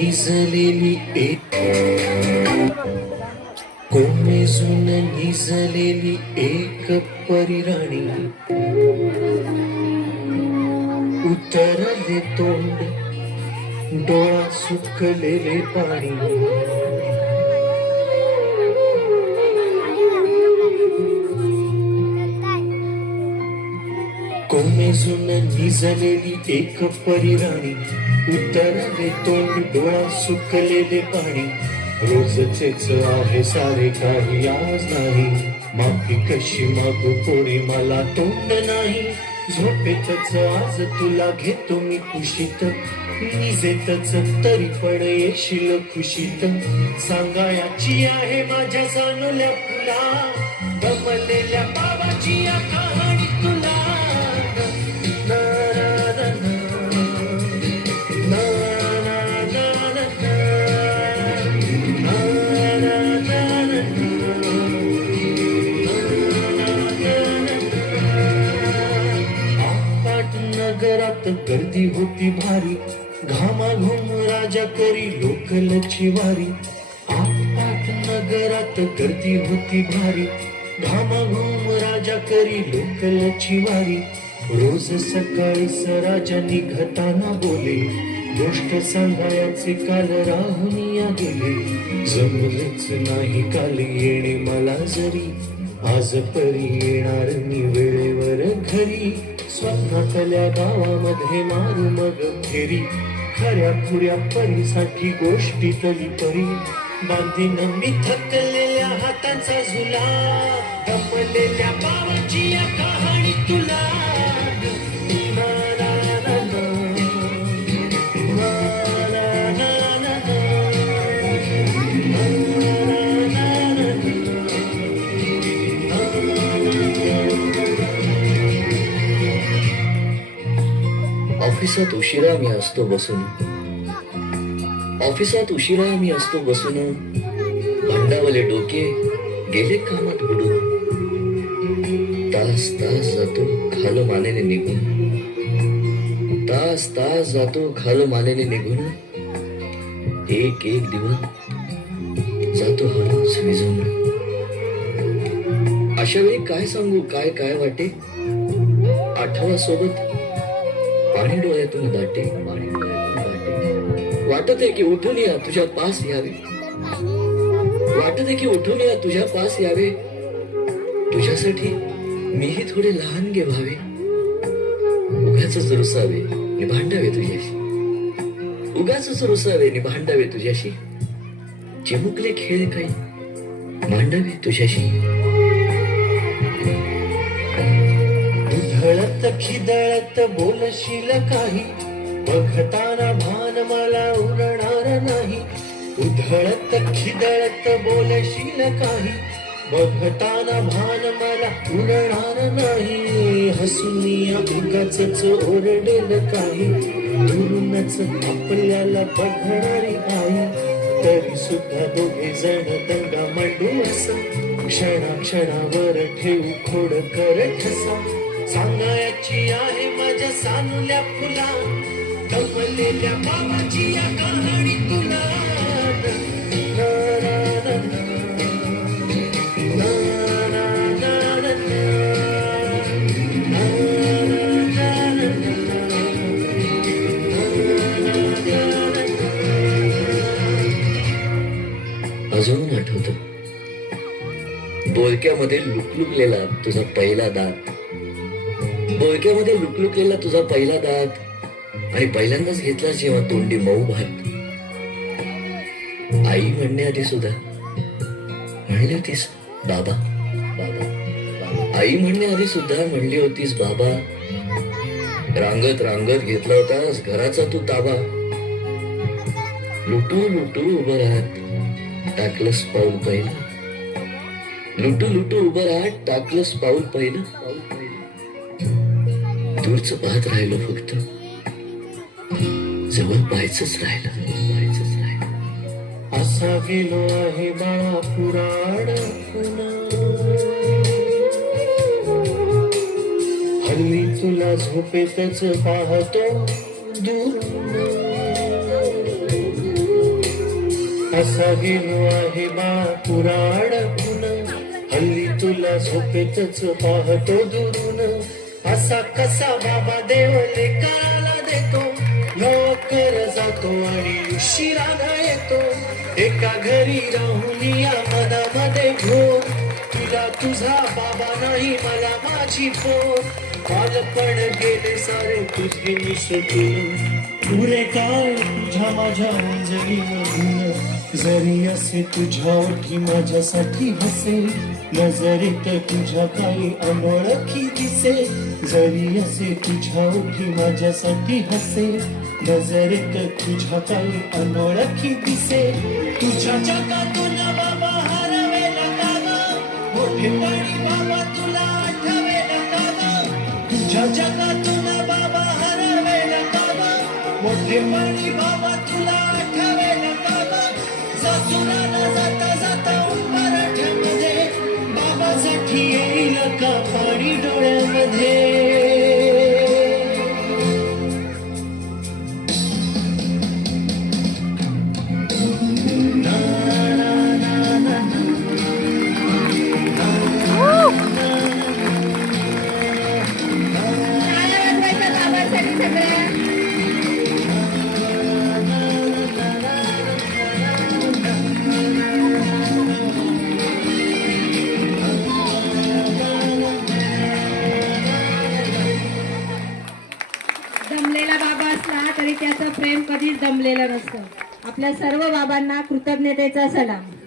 निजलेली एक कोमेजून निजलेली एक परिराणी उतरले तोंड डोळा सुकलेले पाणी कोमेजून निजलेली एक परिराणी उतरले तोंड डोळा सुकलेले पाणी रोजचेच आहे सारे काही आज नाही माफी कशी मागू कोणी मला तोंड नाही झोपेतच आज तुला घेतो मी कुशीत निजेतच तरी पण येशील खुशीत सांगायची आहे माझ्या जाणवल्या फुला दमलेल्या बाबाची या कहाणी तुला नगरात गर्दी होती भारी घामाघूम राजा करी लोकलची वारी आपाट नगरात गर्दी होती भारी घामाघूम राजा करी लोकलची वारी रोज सकाळी राजा निघताना बोले गोष्ट सांगायचे काल राहुनिया गेले जमलेच नाही काल येणे मला जरी आज परी येणार मी वेळेवर घरी स्वप्नातल्या गावामध्ये मारू मग फेरी खऱ्या खुऱ्या परीसाठी गोष्टीतली परी बांधीन मी थकलेल्या हाताचा झुला दमलेल्या बाबाची या कहाणी तुला ऑफिसात उशिरा मी असतो बसून भांडावले डोके गेले कामात बुडून तास जातो खालो मानेने निघून एक दिवस जातो हळूच विझून अशा वेळी काय सांगू काय वाटे आठवा सोबत पाणी डोळ्यातून दाटे वाटत आहे की उठून या तुझ्या पास यावे तुझ्यासाठी मीही थोडे लहान गे व्हावे उगाच रुसावे नि भांडावे तुझ्याशी चिमुकले खेळ काही मांडावे तुझ्याशी उधळत खिदळत बोलशील काही बघताना भान मला उरणार नाही उधळत खिदळत बोलशील काही बघताना भान मला उरणार नाही हसूनिया उगाचच ओरडेल काही दुरूनच आपल्याला बघणारी आई तरी सुद्धा दोघे जण दंगा मांडू असं क्षणावर ठेवू खोड कर ठसा सांगायची आहे माझ्या सानुल्या फुला दमलेल्या बाबाची या कहाणी तुला अजून आठवतं बोलक्यामध्ये लुकलुकलेला तुझा पहिला दात आणि पहिल्यांदाच घेतला जेव्हा तोंडी मऊ भात आई म्हणण्याआधी सुद्धा म्हणली होतीस बाबा म्हणली होतीस बाबा रांगत घेतला होतास घराचा तू ताबा लुटू उभं राहत टाकलंस पाऊल पहिलं दूरच पाहत राहिलो फक्त जवळ पाहायचंच राहिलं असा गेलो आहे बाळा पुराण हल्लीच तुला झोपेतच पाहतो दूर असा गेलो आहे बा पुराण हल्ली तुला झोपेतच पाहतो दुरून असा कसा बाबा देव लेकराला देतो लवकर जातो आणि उशिराला येतो एका घरी राहून या मनामध्ये घोर तुला तुझा बाबा नाही मला माझी पोर बालपण गेले सारे तुझे निसटून पुरे काळ तुझ्या माझ्या अंजलीमधून जरी असे तुझ्या ओठी माझ्यासाठी हसे नजरेत तुझ्या काही अनोळखी दिसे जरी असे तुझ्या ओठी माझ्यासाठी हसे नजरेत तुझ्या काही अनोळखी दिसे तुझ्या जगातून बाबा हरवेल का ग मोठेपणी बाबा तुला आठवेल का ग तुझ्या जगातून बाबा हरवेल का ग मोठेपणी बाबा तुला आठवेल का ग सासुराला जाता जाता मराठ्यामध्ये बाबासाठी येईल का पाणी डोळ्यामध्ये दमलेला बाबा असला तरी त्याचं प्रेम कधीच दमलेलं नसतं. आपल्या सर्व बाबांना कृतज्ञतेचा सलाम.